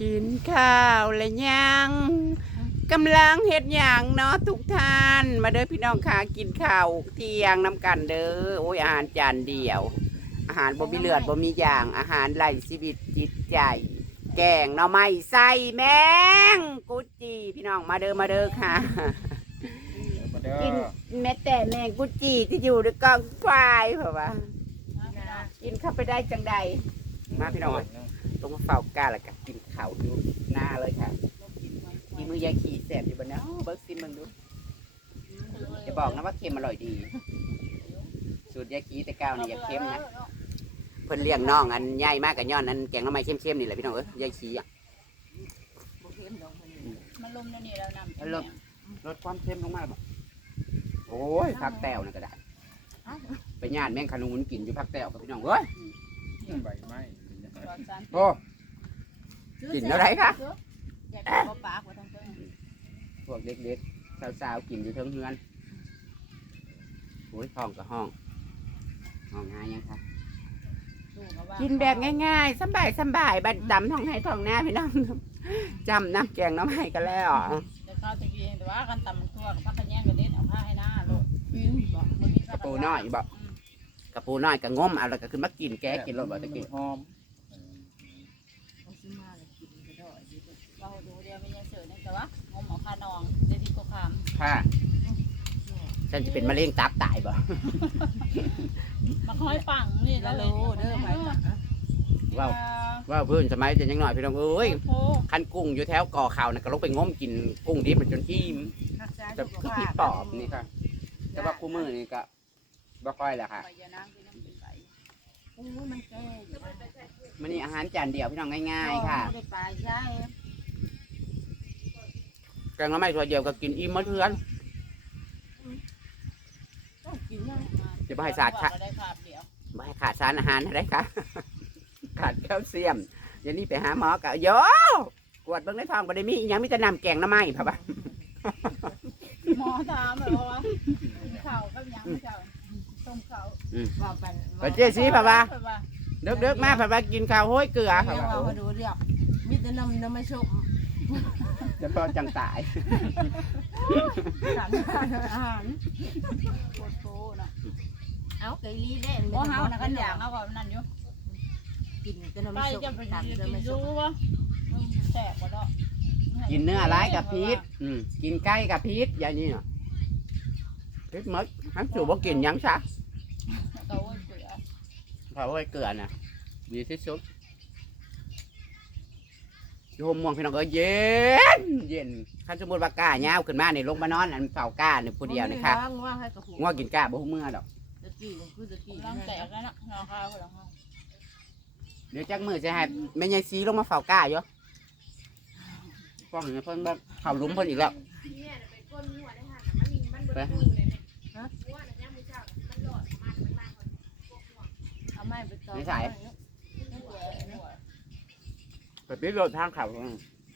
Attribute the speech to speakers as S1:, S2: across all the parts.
S1: กินข้าวและยังกำลังเฮ็ดหยังเนาะทุกท่าน มาเด้อพี่น้องค่ะกินข้าวเที่ยงน้ำกันเด้อโอ้ยอาหารจานเดียว อาหารบ่มีเลือดบ่มีอย่างอาหารไร้ชีวิตจิตใจ แกงหน่อไม้ใส่แมงกุดจีพี่น้องมาเด้อมาเด้อค่ะ
S2: มาเด้อกินแม้แต่แมงกุดจีที่อยู่ในกองไฟเพราะว่ากินเข้าไปได้จังใด
S1: มาพี่น้องเอ้ยลงมาเฝ้ากาแล้วก็กินข้าวอยู่หน้าเลยค่ะมีมือยายขี่แสบอยู่บนนั้นเบิร์กซิมมึงดูจะบอกนะว่าเค็มอร่อยดี สูตรยายขี่แต่ก้าวนี่อย่าเค็มนะเพิ่นเลี้ยงน้องอันใหญ่มากกับย้อนอันแกงหน้ำไม้เข้มๆนี่แหละพี่น้องเอ้ยยายขี่อะ
S2: มันลมแล้วนี่เรานำมั
S1: นลมลดความเค็มลงมาบ่โอ้ยพักแต้วน่ะก็ได้ไปย่านแมงขนุนกินอยู่พักแต้วกับพี่น้องเอ้ย ใบไม้ปลอดสารโอ้กินแล้วไรคะอยากกินบ่ปากว่าทั้งเพิ่งพวกเด็กๆสาวๆกินอยู่เทิงเฮือนโอ้ยห้องกับห้องห้องง่ายยังคะดูเขาว่ากินแบบง่ายๆสำบายสำบายบัดดำท้องให้ท้องหน้าพี่น้องจำน้ำแกงน้ำให้กันแล้ว
S2: เดี๋ยวข้าวจะกินแต่ว่ากันตำมันทั่วกับพักกันแย่งกันเด็ดเอาผ้าให้หน้าโลดกิน
S1: บ่บ่มีกระปูน้อยบอก กระปูน้อยกระง้มเอาแล้วก็ขึ้นมากินแกะกินรสบ่ตะกี้หอม
S2: เราดูเดียวไม่ยังเสือนี่แต่ว่างมเอาคานองเดี๋ยวดีกว่าคาม
S1: ค่ะฉันจะเป็นมะเร็งตับตายบ่
S2: มาค่อยปังนี่แล้วเลยเด้อไป
S1: ว้าวว่าเพื่อนสมัยจะยังหน่อยพี่น้องเอ้ยโอ้คันกุ้งอยู่แถวก่อข่าวน่ะก็ลงไปง้มกินกุ้งดิบมันจนอิ่มจะคือพี่ปอบนี่ค่ะแต่ว่าคู่มือนี่ก็ บ่ค่อยแหละค่ะ ไปยานางคือยังเป็นไปโอ้ยมันแก่อยู่นะมันนี่อาหารจานเดียวพี่น้องง่ายๆค่ะ ไม่ได้ปลาใช่แกงน้ำไม่ถั่วเดียวก็กินอิ่มหมดเพื่อน ต้องกินนะจะบ่ให้สาดค่ะได้ขาบเดียวไม่ให้ขาดสารอาหารอะไรคะ ขาดแคลเซียมเดี๋ยวนี้ไปหาหมอกะโยกวดเบิ่งในท้องบ่ได้มีอิหยังมีแต่น้ำแกงน้ำไม้พ่ะบ่ะ
S2: หมอถามเลยว่าข้าวกับยังเจ้า ต้มข้าว
S1: ว่าไปก็เจ๊ซีพ่ะบ่ะเด็กๆมาพ่ะบ่ะกินข้าวโห้ยเกลือเขา
S2: พ่ะบ่ะว่าดูเรียบมีแต่น้ำน้ำไม่ชม
S1: จะพอจังตายสารอาหารโคตรโตนะเอาไก่ลีแดงโอ้เฮานะกันอย่างเอาก่อนนั่นอยู่กินแต่น้ำไปไม่ชจะมไปตามกินน้ำไม่ชดูมวะแสบกว่าดอกกินเนื้อร้ายกับพีชอืมกินไก่กับพีชอย่างนี้เนาะ พีชหมดหันสูบ่กินหยังซะเกาเกลือเพราะว่าเกลือน่ะดีที่สุดโยมม่วงพี่น้องเอ้ยเย็นเย็นคันสมมุติว่ากล้าย่าวขึ้นมานี่ลงมานอนอันเฝ้าก้านี่ผู้เดียวนี่ค่ะว่าให้กระหูง่วงกินก้าบ่ฮู้เมื่อดอก ตะกี้
S2: คือตะกี้กำลังแตกแล้วนะนอนข้าวคนละห้อง
S1: เดี๋ยวจักมือจะให้แม่ยายซีลงมาเฝ้าก้าอยู่ฟ้องให้เพิ่นบบเข้าหลุมเพิ่นอีกแล้ว ไป เอา ไม้ไปต่อไปปิดรถทางเขา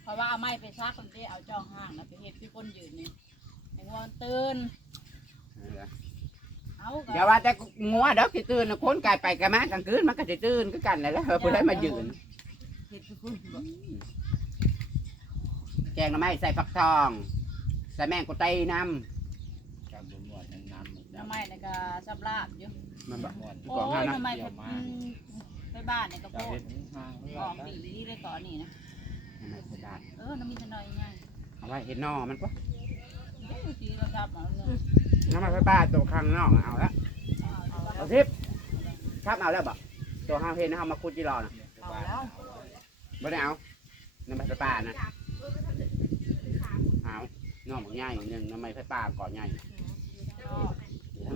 S2: เพราะว่าเอาไม้ไปซักคนที่เอาจ้องห้างนะไปเห็ดที่คนยืนนี่เห็นว่าตื่น
S1: เอาอย่าว่าแต่งัวเด้อสิตื่นน่ะคนกายไปกายมากลางคืนมันก็สิตื่นคือกันนั่นแหละเออผู้ใดมายืนเห็ดทุกคนบอกแกงหน่อไม้ใส่ฟักทอง ใส่แมงกุไตน้การบวชน้ำ
S2: น้ำทำไมเนี่ยก็ซับลาบอยู่ำมันบอกโอ้ของข้าวยนะทำไมไปบ้านเนี่ยก็จะโพดเห็นห่างออกดีนี่เลยก่อนนี่นะทำไมกระดาษเออน้ำมีจะน้อยง่าย
S1: เอาไว้เห็นนอมันก็เดี๋ยวทีเราทับเอาเนื้อน้ำมันไฟฟ้าตัวข้างนอกเอาละเอาทิพย์ทับเอาแล้วบ่ตัวห้าเห็นเอามาคุดจีรอนะเอาแล้วบ่ได้เอาน้ำมันไฟฟ้านะเอานอกมันง่ายหนึ่งน้ำมันไฟฟ้าก่อนง่าย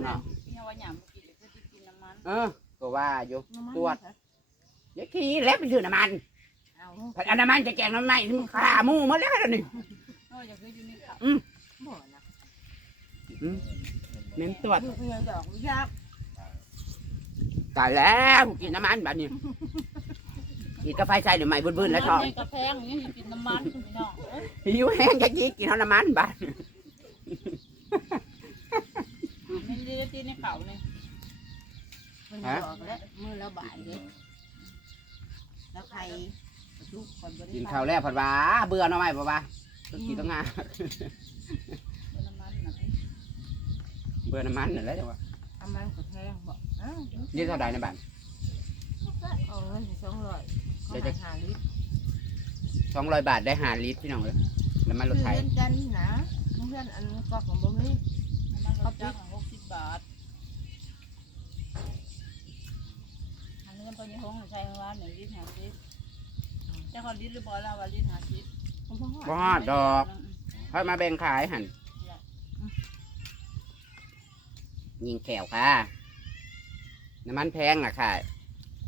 S1: ข้างนอก
S2: นี่ว่าหยามกินเลยคือกินน้ำมัน
S1: เออก็ว่าอยู่ตรวจยายขี้แล้วไปซื้อน้ำมันเอาผัดอันน้ำมันจะแกงน้ำมันมันขาหมูหมาแล้วเดี๋ยวนี่โอ้ยจะคืออยู่นี่ครับบ่นะเน้นตรวจเพื่อนดอกวิชาตายแล้วกินน้ำมันแบบนี้อีกกาแฟใส่หรือไม่บื้นๆแล้วทอง
S2: กระแพงนี่กินน้ำมันพี่น้อง
S1: เอ้ยหิวแห้งจะกินกินเท่าน้ำมันบ้าน
S2: มันได้ตีในเข่านี่เพื่อนดอกแล้วมือละบาทเลยแล้วใคร
S1: ชุกคนบริกินข้าวแล้วผัดว่าเบื่อหน่อไม้ป่าวะก็กินต้องงานเป็นน้ำมันนะเบื่อน้ำมันนั่นแหละจังวะเอามันก็แทงบอกอ้าวนี่เท่าใดในบ้าน
S2: เอาเงินให้สองร้อยเขาเดี๋ยวจะหาลิตร
S1: สองร้อยบาทได้หาลิตรพี่น้องเลยน้ำมันรถไถเพื่อน
S2: กันนะเพื่อนอันก็ของบ่มีน้ำมันเขาจ้างหกสิ บบาทอันนี้ตัวนี้ห้องใช้ว่าหนึ่งลิตรห้าสิบแต่คนลิตรหรือบอแล้วว่าลิตรห้าสิบ
S1: เขาบ่ฮอดบ่ฮอดดอกค่อยมาแบ่งขายหันยิงแขวค่ะ น้ำมันแพงอะค่ะ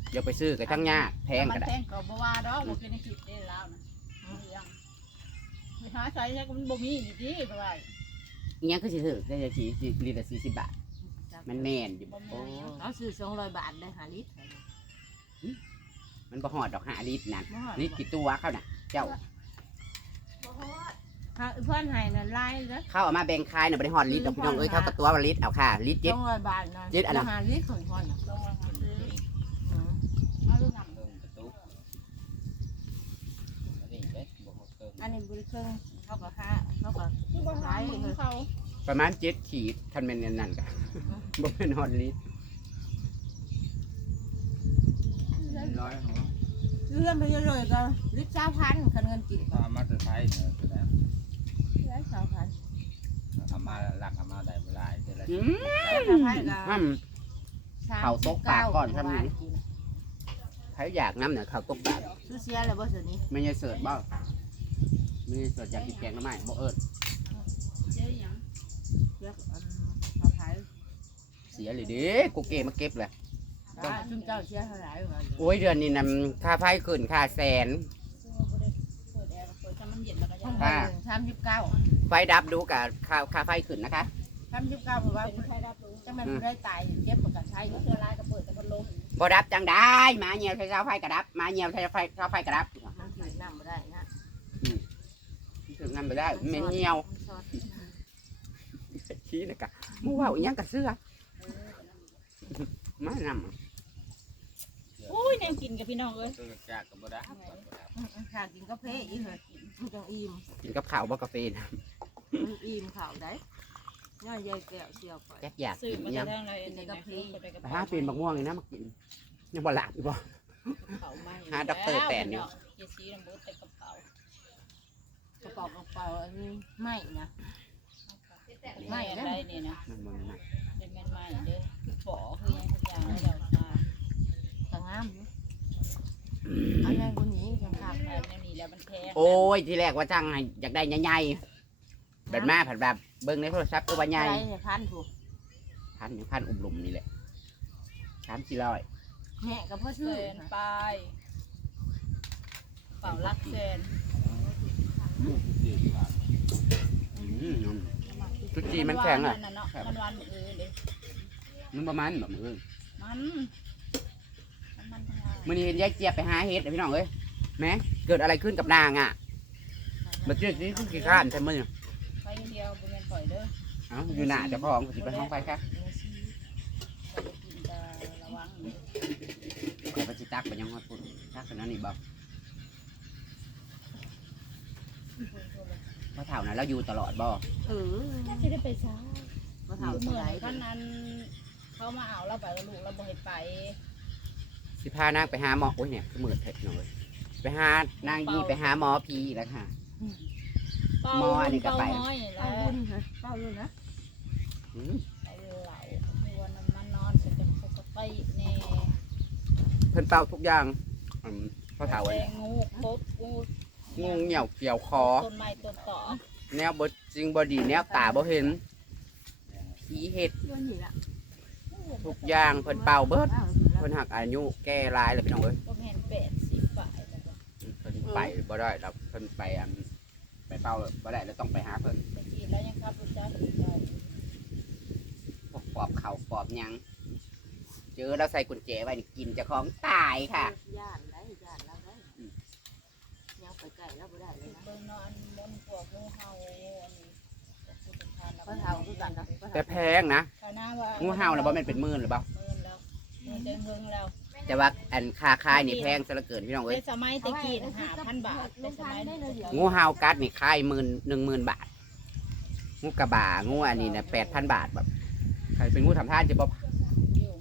S1: เดี๋ยวไปซื้อกับทั้งยากแพงมัก็นได้แพง
S2: ก็บ่ว่าดอกบ่เป็นในคลิปได้แล้วนะยังไปหาใช้ใช้ก็มันบ่มีอยู่ดีเท่าไหร่
S1: อิหยังคือสิถือได้จะกี่ลิตรสี่สิบบาท มันแม่นอยู
S2: ่บ่โอ้มีเอาซื้อสองร้อยบาทได้หาลิตร
S1: มันบ่หอดดอกหาลิตรนั่นบ่ฮอดลิตรกี่ตัวเข้าน่ะ เจ้า
S2: หาเพื่อนให้น่ะไล่เด้อ
S1: เข้าเอามาแบ่งขายน่ะบ่ได้หอดลิตรดอกพี่น้องเอ้ยเข้ากับตัวว่าลิตรเอาค่ะลิตรสเจ็ดองร้
S2: อยบาทนะเจ็ดอันน่ะ หาลิตรของคนน่ะลงมาหาซื้ออืมเอาลูกนำเริ่มกระตุกอันนี้เด้บ่ฮอดเติมอันนี้บริเครื่อง เขาก็หาเขาก็คือบ่หาข
S1: องเขาประมาณเจ็ดขีดคันแม่นอันนั่นก็บ่แม่นหอดลิตร
S2: ร้อยของเราเลื่อนไปเรื่อยๆก็ลิตรเช้าพันคันเงินกินก็
S1: ตามมาสุดท้ายเนี่ยแสดงได้เช้าพันเอามาหลักเอามาได้เวลาเท่าไหร่อืมเช้าพันก็ห้ามเขาตกปากก่อนครับนี่ใครอยากน้ำเนี่ยข้าวต้มปลา
S2: ซื้อเสียแล้วบ่สินี้ไม
S1: ่ใช่เสิร์ฟบ่ไม่ใช่เสิร์ฟอยากกินแกงหน้ำไม้บ่เอิญเจ๊หยังเสียอันเขาขายเสียเลยเด้กูเกมาเก็บเลยได้ซุมเจ้าเสียเท่าไหร่วะโอ้ยเดือนนี้นำค่าไฟขึ้นค่าแสนซึ่งว่าบ่ได้
S2: เปิดแอร์เปิดถ้ามันเย็นแล้วก็ยัห้องงพันหนึ่งสามสิบเก้า
S1: ไฟดับดูกับค่าค่าไฟขึ้นนะคะ
S2: สามสิบเก้าเพราะว่าเป็นใครรับรู้จังแม่นผู้ได้ตายเจ็บประกันใช้ก็เสื้อลายก็เปิดแต่พัดลม
S1: บ่ดับจังได้หมาเหี่ยวใช้เสาไฟกระดับหมาเหี่ยวใช้ไฟเสาไฟกระดับ มันถือน้ำบ่ได้นะ ถึ งนั่นไปได้ไม่เหี่ยวมันช็อตชี้นะกะมูว่าอีหยังกะเสื้อมาน
S2: ำอุ้ยแนวกินกับพี่น้องเอ้ยตัวจากก็บ่ได้บ่ได้ขากินกาแฟอีกเหรอ
S1: มันจังอิ่มกินกับข้าวบ่กาแฟนะ
S2: มันอิ่มข่าวได้ย่อยใหญ่แก้วเสียวไป
S1: แกอยากซื้อกินมาอิหจายักงทางไหนในกระเพาะไปกระไปเพาะหาเป็นบักม่วงนี่นะมากินยังบ่หลับอีกบ่เผาไหม้หาด็อกเตอร์แตนอยู่เจสีน้ำมือแต่กระเป๋า
S2: กระเป๋ากระเป๋าอันนี้ไม่นะไม่อะไรนี่นะมันมันนะเป็นแม่นไม้เด้อคือปอคือยังทุกอย่างให้เราทานต่างงามอยู่เอาอย่างคนนี้จังครับอันนี้แล้วมัน
S1: แพงโอ้ยที่แรกว่าจังให้อยากได้ใหญ่ๆแบบมาผัดแบบเบิ่งในโทรศัพท์ตัวาใหญ่อะไรเนี่ยพันถูกพันอยู่พันอุ่มหลุมนี่แหละสามสี่ร้อย
S2: แม่กับพ่อเซชื่อนปลายเป่าลักเซน อืม
S1: ทุกจีมันแข็งอะ มันเนาะมันวันมืออื่นเด้มันประมาณแบบมือมันมันมันทั้งวันมื่อนี้เห็นยายเจี๊ยบไปหาเฮ็ดนะพี่น้องเอ้ยแหม่เกิดอะไรขึ้นกับนางอะมาเจี๊ยบนี่คือกี่ข้านใช่ไหมเนี่ย
S2: ไปเดียวบ่แม่นปล่อยเด้อ
S1: เอ้าอยู่หน้าเจ้าของสิไปห้องไฟค่ะไปกินแต่ระวังแต่ไปสิตักไปยังฮอดพุ่นตักกันนั่นนี่บ่ พระเถ่านะเราอยู่ตลอดบ่
S2: เออจะได้ไปช้าพ่อเฒ่าเหเท่ามือไหร่นขั้นนั้น เขามาเอาเราไปแล้วลูกเราบ่ให้ไป
S1: สิพานางไปหาหมอโอ้ยเนี่ยคือมืดเถิดหน่อยไปหานางยี่ไปหาหมอผีอีกแล้วค่ะเป้าหมออันนี้ก็ไป เป้าน้อย
S2: แล้เป้าวรุ่นนะเป้ารุ่นนะอืมเอาเหล่าคือวันนั้นมันนอนเสร็จจะปกติแน่
S1: เพิ่นเป่าทุกอย่างอืมพระเถ่าแดอันนี้ง
S2: งูครบ
S1: งูงูเหี่ยวเกี่ยวคอ ต้นไม้ต้นต่อแนวบดจริงบดีแนวตาบ่เห็นผีเห็ดรุ่นนี้ละทุกอย่างเพิ่นเป่าเบิดเป้าเพิ่นหักอายุแก่หลายแล้วพี่น้องเอ้ย
S2: ก็แม่นแปดสิบฝ่ายแต่ว่า
S1: เพิ่นไปบ่ได้แล้วเพิ่นไปอันไปเป่าบ่ได้แล้วต้องไปหาเพิ่นไปกินแล้วยังขับรถจักรอยู่ได้พวกปอบเข่าปอบหยังเจอแล้วใส่กุญแจไว้นี่กินเจ้าของตายค่ะ
S2: ย่านได้ย่านแล้วได้ ยังไปไกลแล้วบ่ได้เลยนะเบิ่งนอนมนต์พวกงูเห่าอันนี้คือเป็นทานพ่อเฒ่าคือกั
S1: นนะพ่อแต่เฒ่าแพงนะข้าวหน้าว่างูเห่าน่ะบ่แม่นเป็นหมื่นหรือเปล่าหม
S2: ื่นแล้วหมื่นเต็มเมืองแล้ว
S1: เแต่ว่าอันค่าค่ายนี่แพงซะเหลือเกินพี่น้องเอ้เป็ย
S2: นสมัยตะกี้ห้าพันบาทเป็นสมั
S1: ยนี้งูเห่ากัดนี่ค่ายหมื่นหนึ่งหมื่นบาทงูกระบางูอันนี้นะแปดพันบาทแบบใครเป็นงูทำท่านจะบอก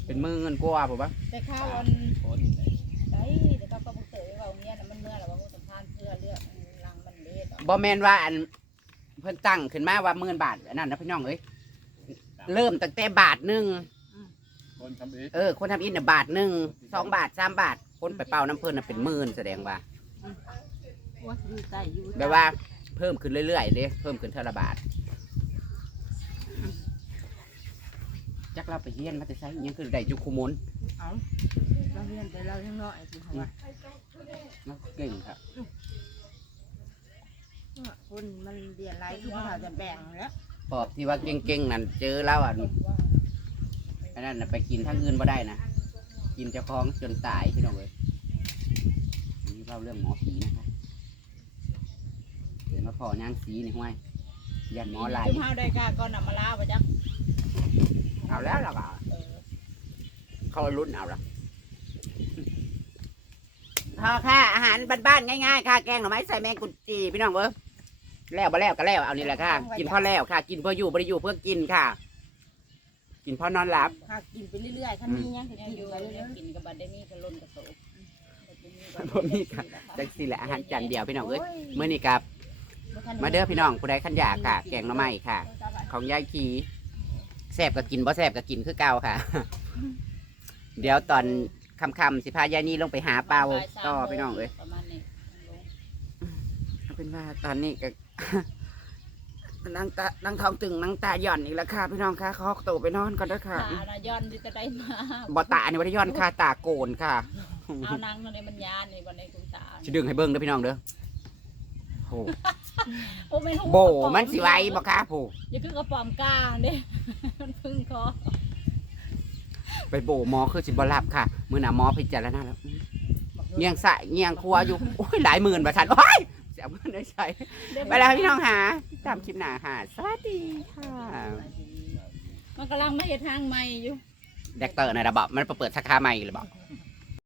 S1: เป็นมือเงินกว่าผมว่า
S2: แต่ข้าวอันโคตรเลยไอ้แต่ก็ก็เตยว่าเมียน่ะมันเมื่อแล้วว่าสำคัญเพื่อเลือกรังมันเล็ด
S1: บอแมนว่าอันเพิ่นตั้งขึ้นมาว่าหมื่นบาทอันนั้นนะพี่น้องเอ้ยเริ่มตั้งแต่บาทหนึ่งคนทำเองเออคนทำอินน่ะบาทหนึ่งสองบาทสามบาท คนไปเป่าน้ำเพิ่นน่ะเป็นหมื่นแสดงว่า
S2: ว่าอยู่ใต้อยู่
S1: แบบว่าเพิ่มขึ้นเรื่อยๆเลยเพิ่มขึ้นเท่าละบาทจักเราไปเฮียนมาจะใช้ยังคือได้จุคุมุน
S2: เอาเราเรียนแต่เรายังน้อยสิเขาว่า
S1: เนาะเก่งครับ
S2: คนมันเรียนไรคือเขาจะแบ่งแล้ว
S1: ปอบที่ว่าเก่งๆนั่นเจอแล้วอะอันนั้นน่ะไปกินทั้งอื่นบ่ได้นะกินเจ้าของจนตายพี่น้องเอ้ยอันนี้เล่าเรื่องหมอผีนะคะเดี๋ยวมาพอย่างสีนี่ห้วยยันหมอไหลจุ่มห
S2: ้าวได้กาก็นำมาลาไปจัก
S1: เอาแล้วล่ะก็เขารุ่นเอาละ พอค่ะ อาหารบ้านๆง่ายๆค่ะ แกงหน่อไม้ใส่แมงกุจีพี่น้องเว้ยแล้วบ่แล้วก็แล้วเอานี่แหละค่ะ กินพ่อแล้วค่ะ กินเพื่ออยู่บ่ได้อยู่เพื่อกินค่ะ กินเพ่อนอนหลับห
S2: ากกินไปเรื่อยๆถ้ามียังก็ยังกินอยู่ไปเรื่เรื่ออยกินกับบัดได้มีกระลนกระโตก
S1: บ่มีค่ะจังสิแหละอาหารจานเดียวพี่น้องเอ้ยเมื่อนี้ครับ มาเด้อพี่น้องผู้ใดขันอยากค่ะ แกงหน่อไม้ค่ะ ของยายขีแซบก็กินบ่แซบก็กินคือเก่าค่ะ เดี๋ยวตอน คำๆสิพายายนี่ลงไปหาเปล่าต่อพี่น้องเอ้ยประมาณนี้เอาเป็นว่าตอนนี้ก็นางตานางทองตึงนางตาหย่อนอีกแล้วค่ะพี่น้องค่ะขอโตวไปนอนก่อนเด้อค่ะข
S2: านะย้อนที่จะได้มา
S1: บ่ตาอันนี้บ่ได้หย่อนค่ะตาโกนค่ะ
S2: เอานางนั่นนี่มันยานนี่วันนี้ค
S1: ุณตาสิดึงให้เบิ่งเด้อพี่น้องเด้อโอ้โอ้ไม่รู้โบมันสิไหวบ่คะผู้
S2: อย่าคือกระป๋อมกาเด้มันพึ่งคอ
S1: ไปโบหมอคือสิบ่รับค่ะมื้อหน้าหมอพิจารณาแล้วอืมเงียงสะเงียงครัวอยู่โอ้ยหลายหมื่นบาททันโอ้ยเสียเงินได้ใช้ไปแล้วพี่น้องหาตามคลิปหน้าค่ะสวัสดีค่ะ
S2: มันกำลังมาเห็นทางใหม่อยู่
S1: แดกเตอร์ในระบบมันเปิดสาขาใหม่หรือเปล่าเอ